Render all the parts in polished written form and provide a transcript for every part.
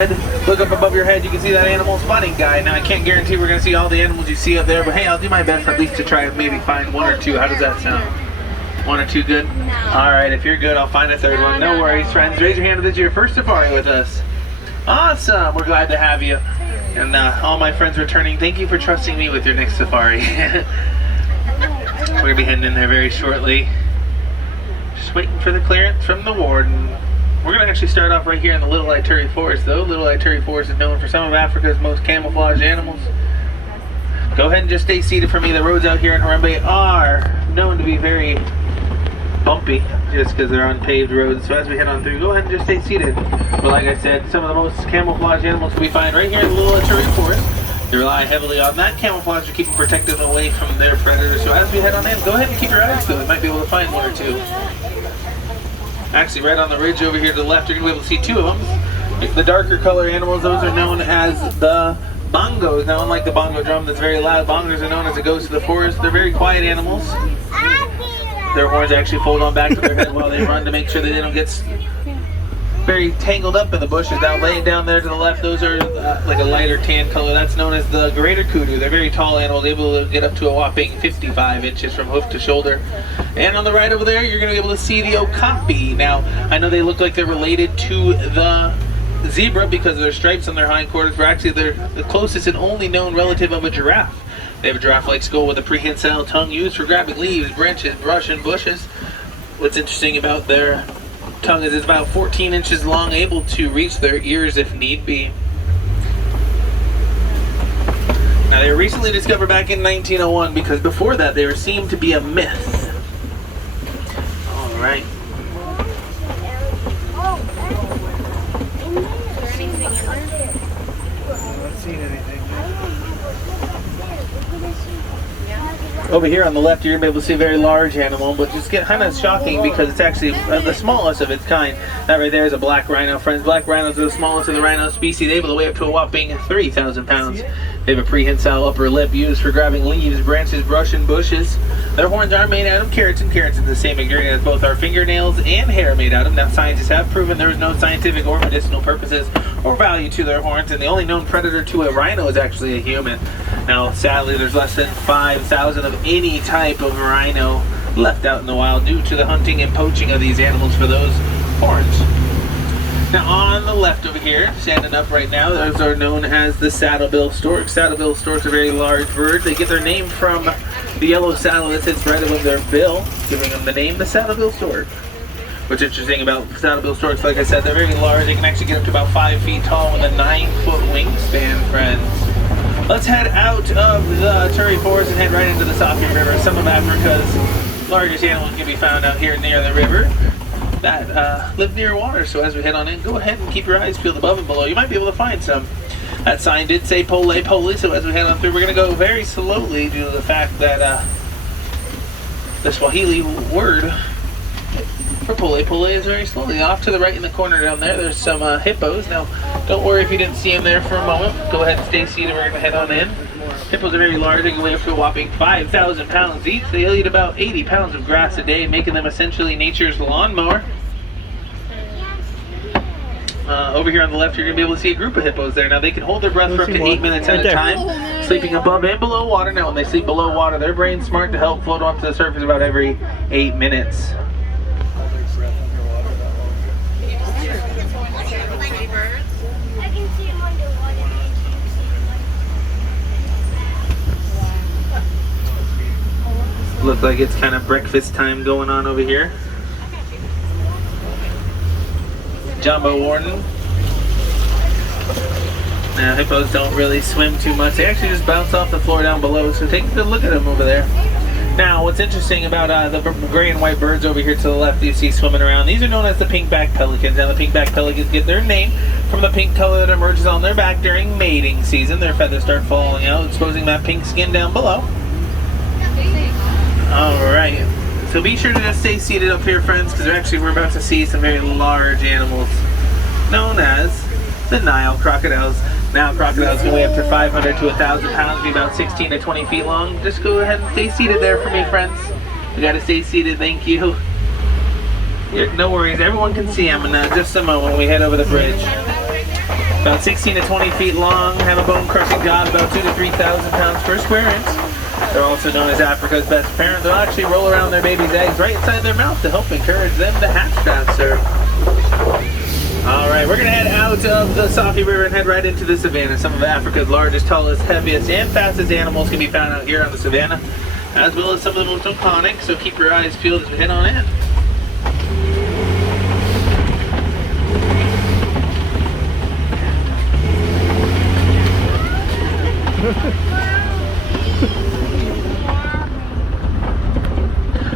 Look up above your head, you can see that animal spotting guide. Now I can't guarantee we're going to see all the animals you see up there, but hey, I'll do my best at least to try and maybe find one or two. How does that sound? One or two good? No. Alright, if you're good, I'll find a third one. No worries, friends. Raise your hand if this is your first safari with us. Awesome, we're glad to have you. And all my friends returning, thank you for trusting me with your next safari. We're going to be heading in there very shortly. Just waiting for the clearance from the warden. We're going to actually start off right here in the Little Ituri Forest, though. Little Ituri Forest is known for some of Africa's most camouflaged animals. Go ahead and just stay seated for me. The roads out here in Harambe are known to be very bumpy, just because they're unpaved roads. So as we head on through, go ahead and just stay seated. But like I said, some of the most camouflaged animals we find right here in the Little Ituri Forest. They rely heavily on that camouflage to keep them protected away from their predators. So as we head on in, go ahead and keep your eyes peeled. We might be able to find one or two. Actually, right on the ridge over here to the left, you're going to be able to see two of them. It's the darker color animals. Those are known as the bongos. Now, unlike the bongo drum that's very loud, bongos are known as the ghosts of the forest. They're very quiet animals. Their horns actually fold on back to their head while they run to make sure that they don't get very tangled up in the bushes. Now, laying down there to the left, those are like a lighter tan color. That's known as the greater kudu. They're very tall animals, able to get up to a whopping 55 inches from hoof to shoulder. And on the right over there, you're going to be able to see the okapi. Now, I know they look like they're related to the zebra because of their stripes on their hindquarters, but actually they're the closest and only known relative of a giraffe. They have a giraffe-like skull with a prehensile tongue used for grabbing leaves, branches, brush, and bushes. What's interesting about their tongue is it's about 14 inches long, able to reach their ears if need be. Now, they were recently discovered back in 1901 because before that they were seen to be a myth. All right. Over here on the left, you're going to be able to see a very large animal, but just get kind of shocking because it's actually the smallest of its kind. That right there is a black rhino, friends. Black rhinos are the smallest of the rhino species, able to weigh up to a whopping 3,000 pounds. They have a prehensile upper lip used for grabbing leaves, branches, brush, and bushes. Their horns are made out of keratin. Keratin is the same ingredient as both our fingernails and hair made out of. Now, scientists have proven there is no scientific or medicinal purposes or value to their horns, and the only known predator to a rhino is actually a human. Now, sadly, there's less than 5,000 of any type of rhino left out in the wild due to the hunting and poaching of these animals for those horns. Now, on the left over here, standing up right now, those are known as the saddlebill stork. Saddlebill storks are a very large bird. They get their name from the yellow saddle that sits right above their bill, giving them the name the saddlebill stork. What's interesting about saddlebill storks, like I said, they're very large. They can actually get up to about 5 feet tall with a 9-foot wingspan, friends. Let's head out of the Ituri Forest and head right into the Safi River. Some of Africa's largest animals can be found out here near the river that live near water. So as we head on in, go ahead and keep your eyes peeled above and below. You might be able to find some. That sign did say pole pole, so as we head on through, we're going to go very slowly due to the fact that the Swahili word for pole pole is very slowly. Off to the right in the corner down there, there's some hippos. Now, don't worry if you didn't see them there for a moment. Go ahead and stay seated. We're going to head on in. Hippos are very large. They can weigh up to a whopping 5,000 pounds each. They'll eat about 80 pounds of grass a day, making them essentially nature's lawnmower. Over here on the left, you're going to be able to see a group of hippos there. Now, they can hold their breath for up to 8 minutes at a time, sleeping above and below water. Now, when they sleep below water, their brain's smart to help float onto the surface about every 8 minutes. Looks like it's kind of breakfast time going on over here. Jumbo Warden. Now, hippos don't really swim too much. They actually just bounce off the floor down below, so take a good look at them over there. Now, what's interesting about the gray and white birds over here to the left you see swimming around, these are known as the pink-backed pelicans. Now, the pink-backed pelicans get their name from the pink color that emerges on their back during mating season. Their feathers start falling out, exposing that pink skin down below. Alright, so be sure to just stay seated up here, friends, because we're about to see some very large animals known as the Nile crocodiles. Now, crocodiles can weigh up to 500 to 1,000 pounds, be about 16 to 20 feet long. Just go ahead and stay seated there for me, friends. You gotta stay seated, thank you. No worries, everyone can see them in just a moment when we head over the bridge. About 16 to 20 feet long, have a bone-crushing jaw of about 2,000 to 3,000 pounds per square inch. They're also known as Africa's best parent. They'll actually roll around their baby's eggs right inside their mouth to help encourage them to hatch faster. Alright, we're going to head out of the Safi River and head right into the savannah. Some of Africa's largest, tallest, heaviest, and fastest animals can be found out here on the savannah, as well as some of the most iconic, so keep your eyes peeled as we head on in.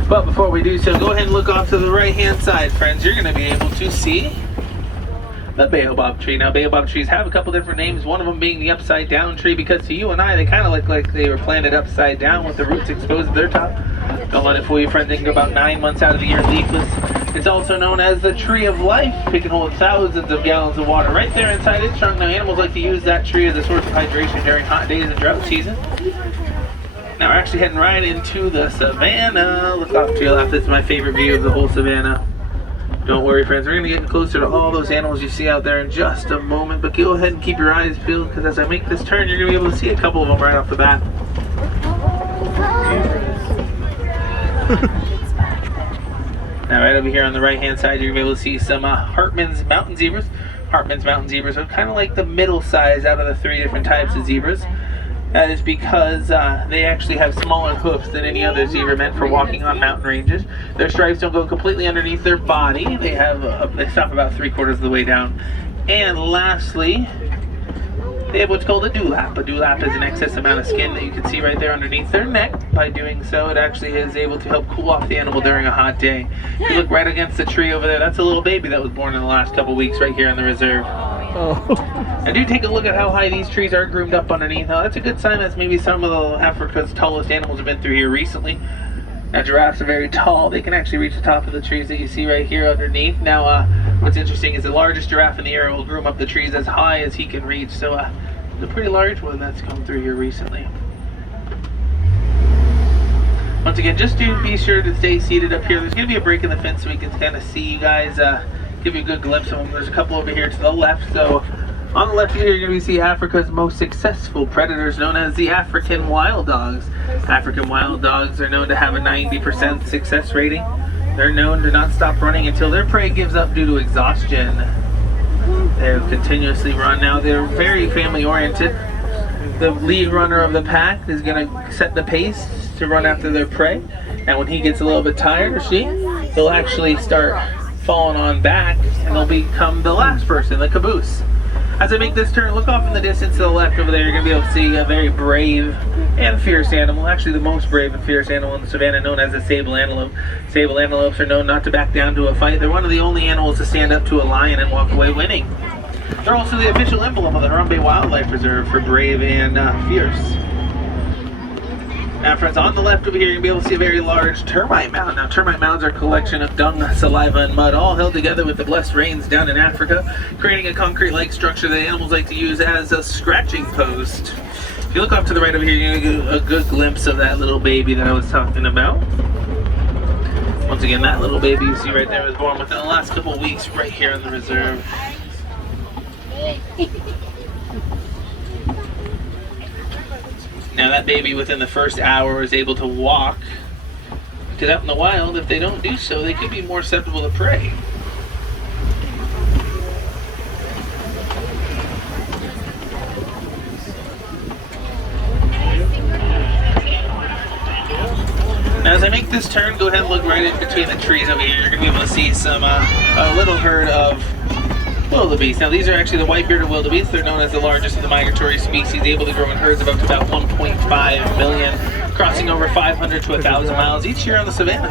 But before we do so, go ahead and look off to the right hand side, friends. You're going to be able to see the baobab tree. Now, baobab trees have a couple different names, one of them being the upside down tree, because to you and I, they kind of look like they were planted upside down with the roots exposed at their top. Don't let it fool you, friends. They can go about 9 months out of the year leafless. It's also known as the tree of life. It can hold thousands of gallons of water right there inside its trunk. Now, animals like to use that tree as a source of hydration during hot days and drought season. Now we're actually heading right into the savannah. Look off to your left. This is my favorite view of the whole savannah. Don't worry, friends. We're going to get closer to all those animals you see out there in just a moment. But go ahead and keep your eyes peeled, because as I make this turn, you're going to be able to see a couple of them right off the bat. Now right over here on the right hand side, you're going to be able to see some Hartman's mountain zebras. Hartman's mountain zebras are kind of like the middle size out of the 3 different types of zebras. That is because they actually have smaller hoofs than any other zebra, meant for walking on mountain ranges. Their stripes don't go completely underneath their body. They have they stop about 3/4 of the way down. And lastly, they have what's called a dewlap. A dewlap is an excess amount of skin that you can see right there underneath their neck. By doing so, it actually is able to help cool off the animal during a hot day. If you look right against the tree over there, that's a little baby that was born in the last couple weeks right here in the reserve. Oh. And do take a look at how high these trees are groomed up underneath. Now that's a good sign that maybe some of the Africa's tallest animals have been through here recently. Now giraffes are very tall. They can actually reach the top of the trees that you see right here underneath. Now what's interesting is the largest giraffe in the area will groom up the trees as high as he can reach. So it's a pretty large one that's come through here recently. Once again, just do be sure to stay seated up here. There's going to be a break in the fence so we can kind of see you guys, give you a good glimpse of them. There's a couple over here to the left. So on the left here, you're going to see Africa's most successful predators, known as the African wild dogs. African wild dogs are known to have a 90% success rating. They're known to not stop running until their prey gives up due to exhaustion. They continuously run. Now, they're very family oriented. The lead runner of the pack is going to set the pace to run after their prey. And when he gets a little bit tired, or she, they'll actually start falling on back, and they'll become the last person, the caboose. As I make this turn, look off in the distance to the left over there. You're going to be able to see a very brave and fierce animal, actually the most brave and fierce animal in the savannah, known as a sable antelope. Sable antelopes are known not to back down to a fight. They're one of the only animals to stand up to a lion and walk away winning. They're also the official emblem of the Harambe Wildlife Reserve for brave and fierce. Now, friends, on the left over here, you're going to be able to see a very large termite mound. Now, termite mounds are a collection of dung, saliva, and mud, all held together with the blessed rains down in Africa, creating a concrete-like structure that animals like to use as a scratching post. If you look off to the right over here, you're going to get a good glimpse of that little baby that I was talking about. Once again, that little baby you see right there was born within the last couple of weeks right here in the reserve. Now that baby within the first hour is able to walk, because out in the wild, if they don't do so, they could be more susceptible to prey. Now as I make this turn, go ahead and look right in between the trees over here. You're going to be able to see some a little herd of wildebeest. Now these are actually the white-bearded wildebeest. They're known as the largest of the migratory species, able to grow in herds of up to about 1.5 million, crossing over 500 to 1,000 miles each year on the savannah.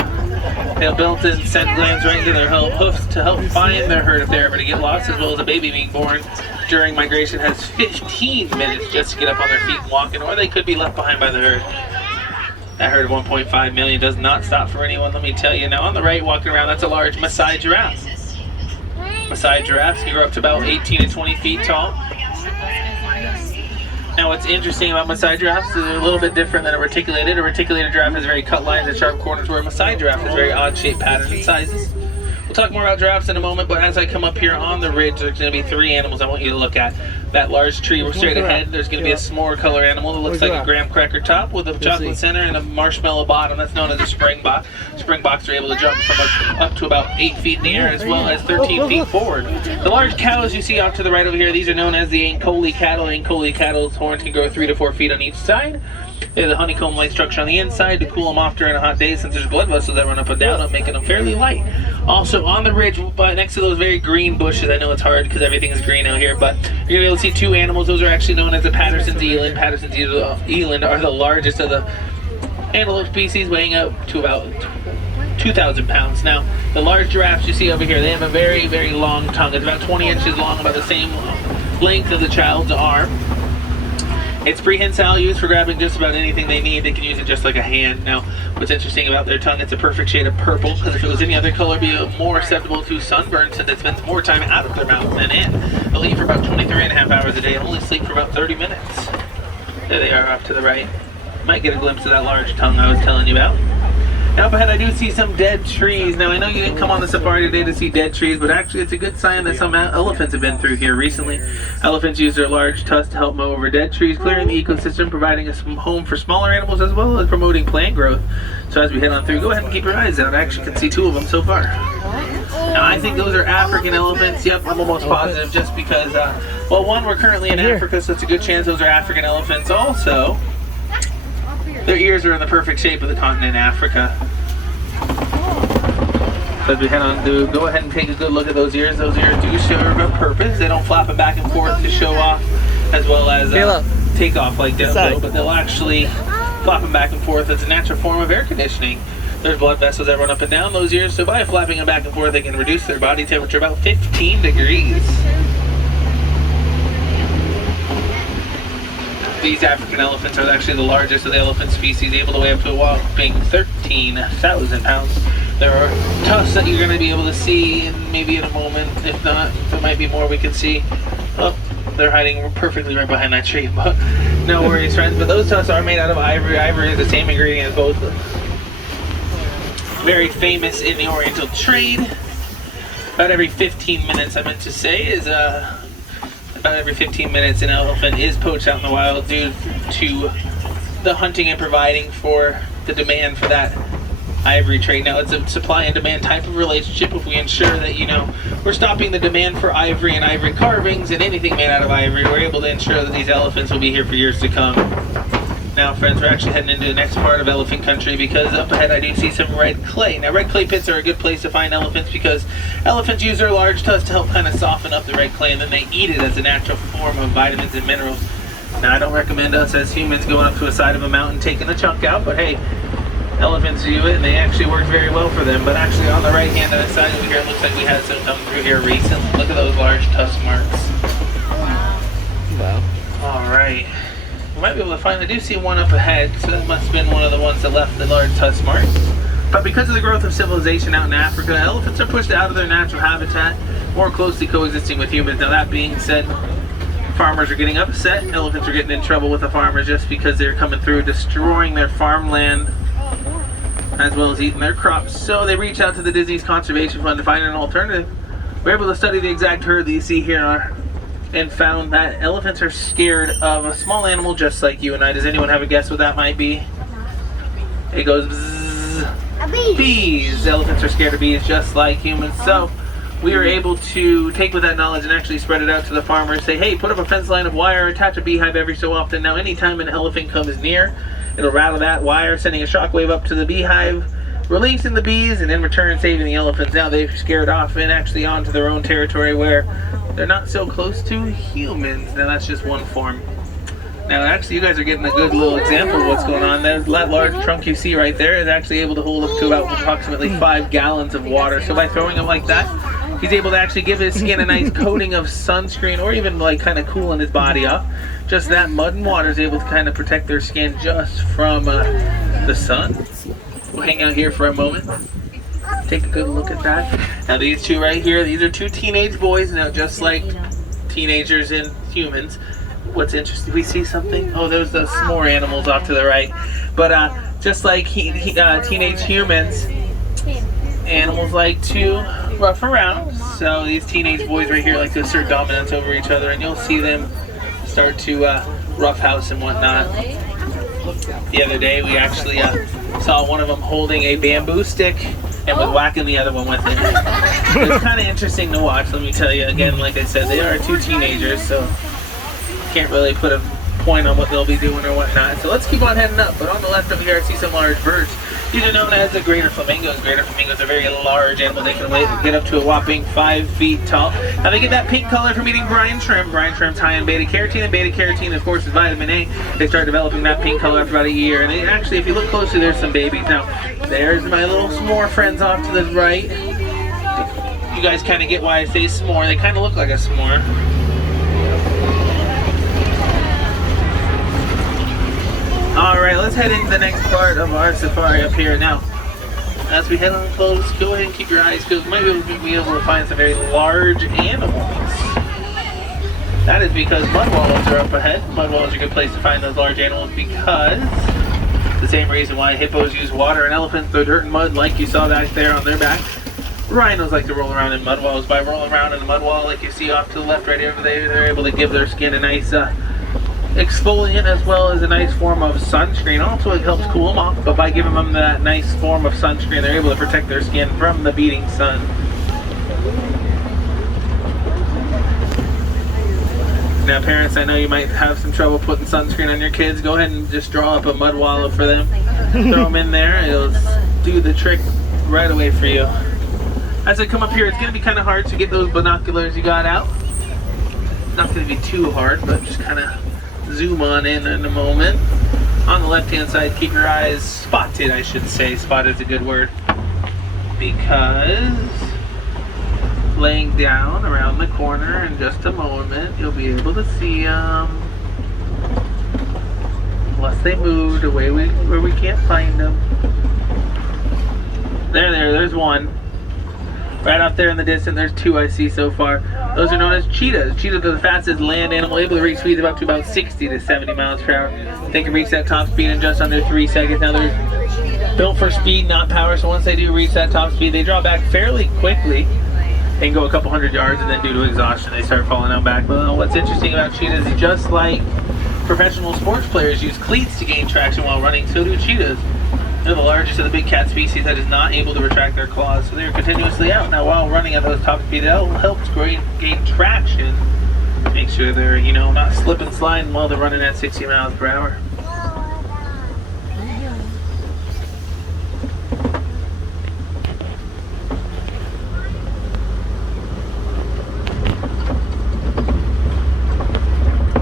They have built-in scent glands right into their hoofs to help find their herd if they're ever to get lost, as well as a baby being born during migration has 15 minutes just to get up on their feet and walk in, or they could be left behind by the herd. That herd of 1.5 million does not stop for anyone, let me tell you. Now on the right, walking around, that's a large Maasai giraffe. Maasai giraffes can grow up to about 18 to 20 feet tall. Now what's interesting about Maasai giraffes is they're a little bit different than a reticulated. A reticulated giraffe has very cut lines and sharp corners, where a Maasai giraffe has very odd shaped patterns and sizes. We'll talk more about giraffes in a moment, but as I come up here on the ridge, there's going to be 3 animals I want you to look at. That large tree straight ahead, there's going to be a s'more color animal that looks like a graham cracker top with a chocolate center and a marshmallow bottom. That's known as a springbok. Springboks are able to jump from up to about 8 feet in the air as well as 13 feet forward. The large cows you see off to the right over here, these are known as the Ankoli cattle. Ankoli cattle's horns can grow 3 to 4 feet on each side. They have a honeycomb-like structure on the inside to cool them off during a hot day, since there's blood vessels that run up and down, making them fairly light. Also on the ridge, next to those very green bushes, I know it's hard because everything is green out here, but you're going to be able to see 2 animals. Those are actually known as the Patterson's eland. Patterson's eland are the largest of the antelope species, weighing up to about 2,000 pounds. Now, the large giraffes you see over here, they have a very, very long tongue. It's about 20 inches long, about the same length of the child's arm. It's prehensile, used for grabbing just about anything they need. They can use it just like a hand. Now, what's interesting about their tongue, it's a perfect shade of purple, because if it was any other color, it'd be more susceptible to sunburn, since it spends more time out of their mouth than in. They'll eat for about 23.5 hours a day and only sleep for about 30 minutes. There they are off to the right. Might get a glimpse of that large tongue I was telling you about. Now up ahead I do see some dead trees. Now I know you didn't come on the safari today to see dead trees, but actually it's a good sign that some elephants have been through here recently. Elephants use their large tusks to help mow over dead trees, clearing the ecosystem, providing a home for smaller animals as well as promoting plant growth. So as we head on through, go ahead and keep your eyes out. I actually can see 2 of them so far. Now I think those are African elephants. Yep, I'm almost positive, just because, well, one, we're currently in Africa, so it's a good chance those are African elephants. Also, their ears are in the perfect shape of the continent Africa. So as we head on through, go ahead and take a good look at those ears. Those ears do serve a purpose. They don't flap them back and forth to show off, as well as take off like dodo, but they'll actually flap them back and forth as a natural form of air conditioning. There's blood vessels that run up and down those ears, so by flapping them back and forth, they can reduce their body temperature about 15 degrees. These African elephants are actually the largest of the elephant species, able to weigh up to a whopping 13,000 pounds. There are tusks that you're going to be able to see maybe in a moment. If not, there might be more we can see. Oh, they're hiding perfectly right behind that tree, but no worries, friends. But those tusks are made out of ivory. Ivory is the same ingredient as both. Very famous in the Oriental trade. About every 15 minutes, I meant to say, is about every 15 minutes an elephant is poached out in the wild due to the hunting and providing for the demand for that ivory trade. Now it's a supply and demand type of relationship. If we ensure that, you know, we're stopping the demand for ivory and ivory carvings and anything made out of ivory, we're able to ensure that these elephants will be here for years to come. Now friends, we're actually heading into the next part of elephant country, because up ahead I do see some red clay. Now red clay pits are a good place to find elephants, because elephants use their large tusks to help kind of soften up the red clay, and then they eat it as a natural form of vitamins and minerals. Now I don't recommend us as humans going up to a side of a mountain taking the chunk out, but hey, elephants do it and they actually work very well for them. But actually on the right hand side over here, it looks like we had some come through here recently. Look at those large tusk marks. Wow. Alright. We might be able to find, I do see one up ahead, so that must have been one of the ones that left the large tusk marks. But because of the growth of civilization out in Africa, elephants are pushed out of their natural habitat, more closely coexisting with humans. Now that being said, farmers are getting upset. Elephants are getting in trouble with the farmers just because they're coming through, destroying their farmland, as well as eating their crops. So they reach out to the Disney's Conservation Fund to find an alternative. We're able to study the exact herd that you see here and found that elephants are scared of a small animal just like you and I. Does anyone have a guess what that might be? It goes bzzz. Bees. Elephants are scared of bees just like humans. So we were able to take with that knowledge and actually spread it out to the farmers. Say, hey, put up a fence line of wire, attach a beehive every so often. Now anytime an elephant comes near, it'll rattle that wire, sending a shockwave up to the beehive, releasing the bees, and in return saving the elephants. Now they've scared off and actually onto their own territory where they're not so close to humans. Now that's just one form. Now actually you guys are getting a good little example of what's going on. That large trunk you see right there is actually able to hold up to about approximately 5 gallons of water. So by throwing him like that, he's able to actually give his skin a nice coating of sunscreen, or even like kind of cooling his body off. Just that mud and water is able to kind of protect their skin just from the sun. We'll hang out here for a moment. Take a good look at that. Now these two right here, these are 2 teenage boys. Now just like teenagers and humans, what's interesting, we see something? Oh, there's the s'more animals off to the right. But just like teenage humans, animals like to rough around. So these teenage boys right here like to assert dominance over each other, and you'll see them start to roughhouse and whatnot. The other day we actually saw one of them holding a bamboo stick and was whacking the other one with it. It's kind of interesting to watch, let me tell you. Again, like I said, they are 2 teenagers, so can't really put a point on what they'll be doing or whatnot. So let's keep on heading up. But on the left over here, I see some large birds. These are known as the greater flamingos. Greater flamingos are very large animals. They can get up to a whopping 5 feet tall. Now they get that pink color from eating brine shrimp. Brine shrimp's high in beta carotene, and beta carotene, of course, is vitamin A. They start developing that pink color after about a year. And they, actually, if you look closely, there's some babies. Now, there's my little s'more friends off to the right. You guys kind of get why I say s'more. They kind of look like a s'more. Alright, let's head into the next part of our safari up here. Now, as we head on close, go ahead and keep your eyes peeled. You might be able to find some very large animals. That is because mud wallows are up ahead. Mud wallows are a good place to find those large animals because the same reason why hippos use water and elephants throw dirt and mud like you saw back there on their back. Rhinos like to roll around in mud wallows. By rolling around in a mud wall like you see off to the left right over there, they're able to give their skin a nice exfoliant as well as a nice form of sunscreen. Also, it helps cool them off, but by giving them that nice form of sunscreen, they're able to protect their skin from the beating sun. Now, parents, I know you might have some trouble putting sunscreen on your kids. Go ahead and just draw up a mud wallow for them. Throw them in there. It'll do the trick right away for you. As I come up here, it's going to be kind of hard to get those binoculars you got out. Not going to be too hard, but just kind of zoom on in a moment. On the left-hand side, keep your eyes spotted, I should say. Spotted is a good word. Because laying down around the corner in just a moment, you'll be able to see them. Unless they moved away where we can't find them. There's one. Right out there in the distance, there's 2 I see so far. Those are known as cheetahs. Cheetahs are the fastest land animal, able to reach speeds up to about 60 to 70 miles per hour. They can reach that top speed in just under 3 seconds. Now they're built for speed, not power, so once they do reach that top speed, they draw back fairly quickly. They can go a couple hundred yards, and then due to exhaustion, they start falling out back. Well, what's interesting about cheetahs is just like professional sports players use cleats to gain traction while running, so do cheetahs. They're the largest of the big cat species that is not able to retract their claws, so they're continuously out. Now, while running at those top speeds, that helps gain traction. Make sure they're, not slip and sliding while they're running at 60 miles per hour.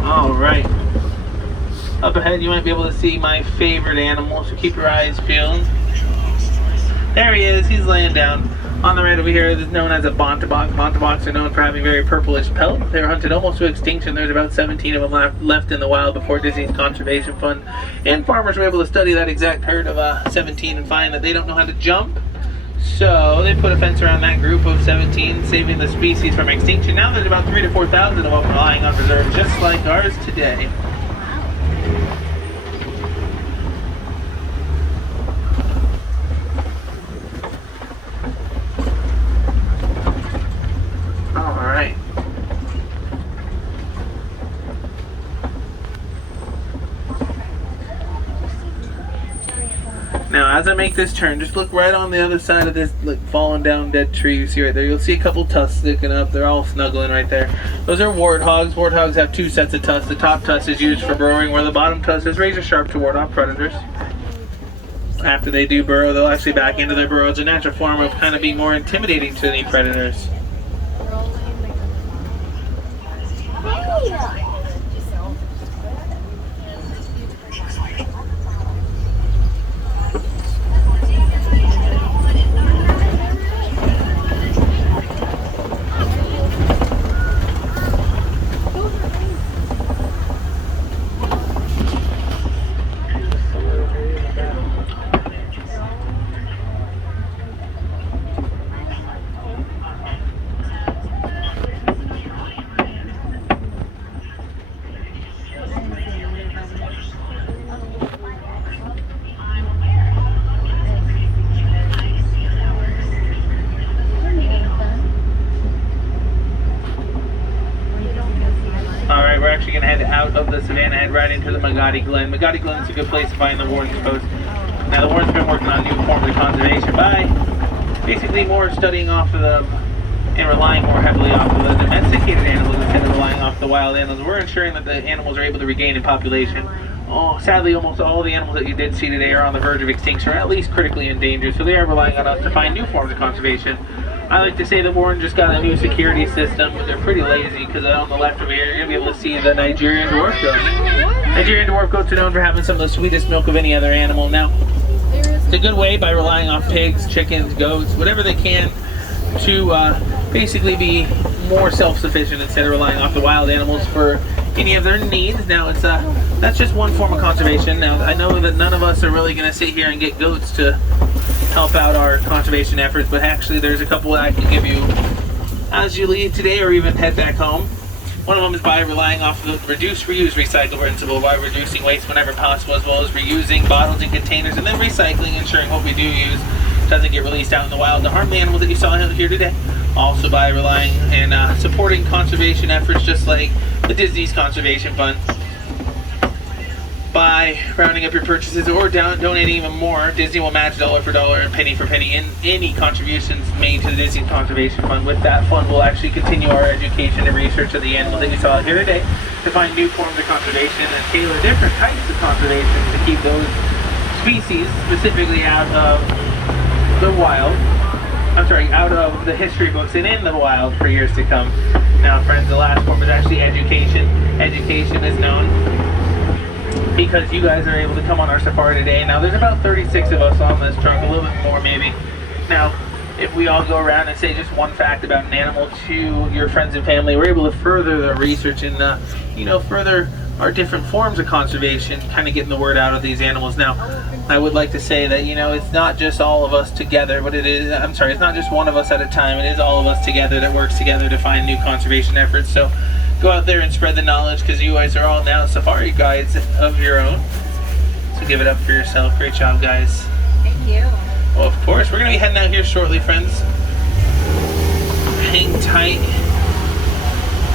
All right. Up ahead, you might be able to see my favorite animal, so keep your eyes peeled. There he is, he's laying down. On the right over here, this is known as a bontebok. Bonteboks are known for having very purplish pelt. They were hunted almost to extinction. There's about 17 of them left in the wild before Disney's Conservation Fund. And farmers were able to study that exact herd of 17 and find that they don't know how to jump. So they put a fence around that group of 17, saving the species from extinction. Now there's about 3,000 to 4,000 of them lying on reserve, just like ours today. Now, as I make this turn, just look right on the other side of this fallen down dead tree you see right there. You'll see a couple tusks sticking up. They're all snuggling right there. Those are warthogs. Warthogs have 2 sets of tusks. The top tusk is used for burrowing, where the bottom tusk is razor sharp to ward off predators. After they do burrow, they'll actually back into their burrow. It's a natural form of kind of being more intimidating to any predators. head out of the savannah, head right into the Magadi Glen. Magadi Glen is a good place to find the Warden's Post. Now, the Warden's been working on new forms of conservation by basically more studying off of the and relying more heavily off of the domesticated animals instead of relying off the wild animals. We're ensuring that the animals are able to regain in population. Sadly, almost all the animals that you did see today are on the verge of extinction or at least critically endangered, so they are relying on us to find new forms of conservation. I like to say that Warren just got a new security system, but they're pretty lazy because on the left over here, you're going to be able to see the Nigerian dwarf goats. Nigerian dwarf goats are known for having some of the sweetest milk of any other animal. Now, it's a good way by relying on pigs, chickens, goats, whatever they can to basically be more self-sufficient instead of relying off the wild animals for any of their needs. Now, it's that's just one form of conservation. Now, I know that none of us are really going to sit here and get goats to help out our conservation efforts, but actually there's a couple that I can give you as you leave today or even head back home. One of them is by relying off the reduce, reuse, recycle principle by reducing waste whenever possible, as well as reusing bottles and containers, and then recycling, ensuring what we do use doesn't get released out in the wild to harm the animals that you saw here today. Also by relying and supporting conservation efforts just like the Disney's Conservation Fund. By rounding up your purchases or donating even more, Disney will match dollar for dollar and penny for penny in any contributions made to the Disney Conservation Fund. With that fund, we'll actually continue our education and research of the animals that you saw here today to find new forms of conservation and tailor different types of conservation to keep those species specifically out of the wild. Out of the history books and in the wild for years to come. Now, friends, the last form is actually education. Education is known because you guys are able to come on our safari today. Now, there's about 36 of us on this trunk, a little bit more maybe. Now, if we all go around and say just one fact about an animal to your friends and family, we're able to further the research and, further our different forms of conservation, kind of getting the word out of these animals. Now, I would like to say that, it's not just all of us together, but it's not just one of us at a time. It is all of us together that works together to find new conservation efforts. So go out there and spread the knowledge, because you guys are all now safari guides of your own. So give it up for yourself. Great job, guys. Thank you. Well, of course, we're going to be heading out here shortly, friends. Hang tight.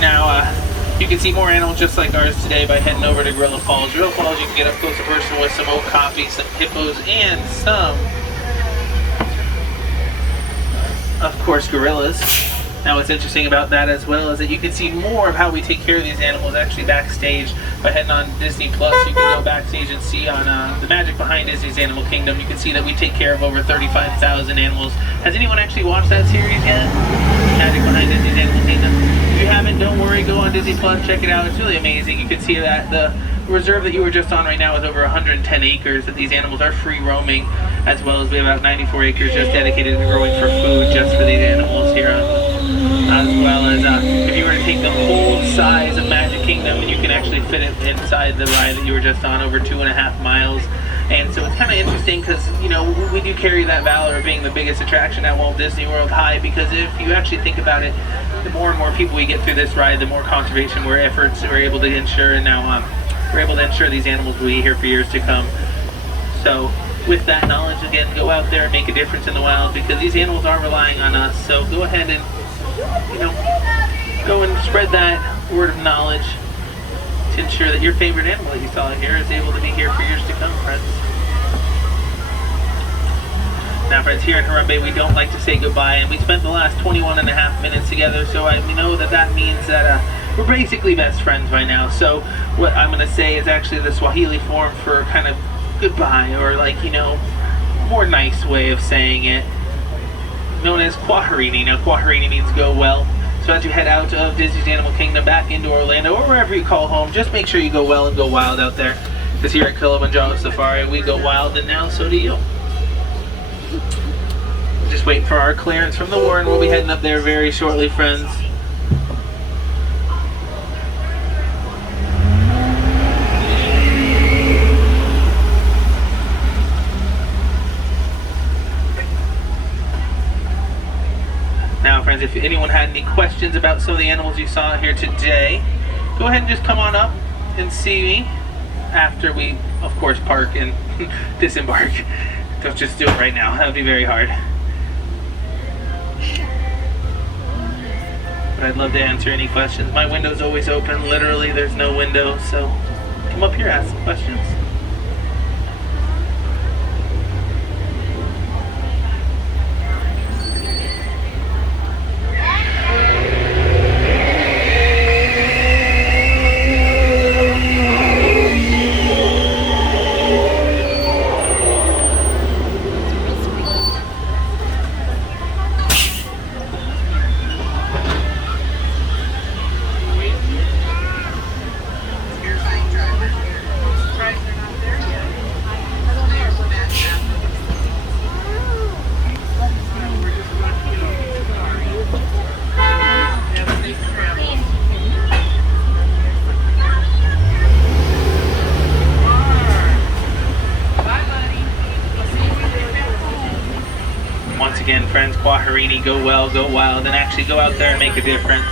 Now, you can see more animals just like ours today by heading over to Gorilla Falls. Gorilla Falls, you can get up close and personal with some okapi, some hippos, and some, of course, gorillas. Now, what's interesting about that as well is that you can see more of how we take care of these animals actually backstage by heading on Disney Plus. You can go backstage and see on the magic behind Disney's Animal Kingdom. You can see that we take care of over 35,000 animals. Has anyone actually watched that series yet? Magic behind Disney's Animal Kingdom. If you haven't, don't worry, go on Disney Plus, check it out. It's really amazing. You can see that the reserve that you were just on right now is over 110 acres, that these animals are free roaming, as well as we have about 94 acres just dedicated to growing for food just for these animals here on, as well as if you were to take the whole size of Magic Kingdom, and you can actually fit it inside the ride that you were just on, over 2.5 miles. And so it's kind of interesting because, we do carry that valor of being the biggest attraction at Walt Disney World high, because if you actually think about it, the more and more people we get through this ride, the more conservation efforts we're able to ensure, and now we're able to ensure these animals will be here for years to come. So with that knowledge, again, go out there and make a difference in the wild, because these animals are relying on us. So go ahead and, go and spread that word of knowledge to ensure that your favorite animal that you saw here is able to be here for years to come, friends. Now, friends, here in Harambe, we don't like to say goodbye, and we spent the last 21.5 minutes together, so we know that means that we're basically best friends right now. So what I'm going to say is actually the Swahili form for kind of goodbye, or more nice way of saying it, known as Kwaherini. Now, Kwaherini means go well. So as you head out of Disney's Animal Kingdom back into Orlando, or wherever you call home, just make sure you go well and go wild out there. Because here at Kilimanjaro Safari, we go wild, and now so do you. Just wait for our clearance from the Warren. We'll be heading up there very shortly, friends. Now, friends, if anyone had any questions about some of the animals you saw here today, go ahead and just come on up and see me after we, of course, park and disembark. Don't just do it right now. That would be very hard. I'd love to answer any questions. My window's always open. Literally, there's no window, so come up here, ask some questions. Once again, friends, Quaharini, go well, go wild, and actually go out there and make a difference.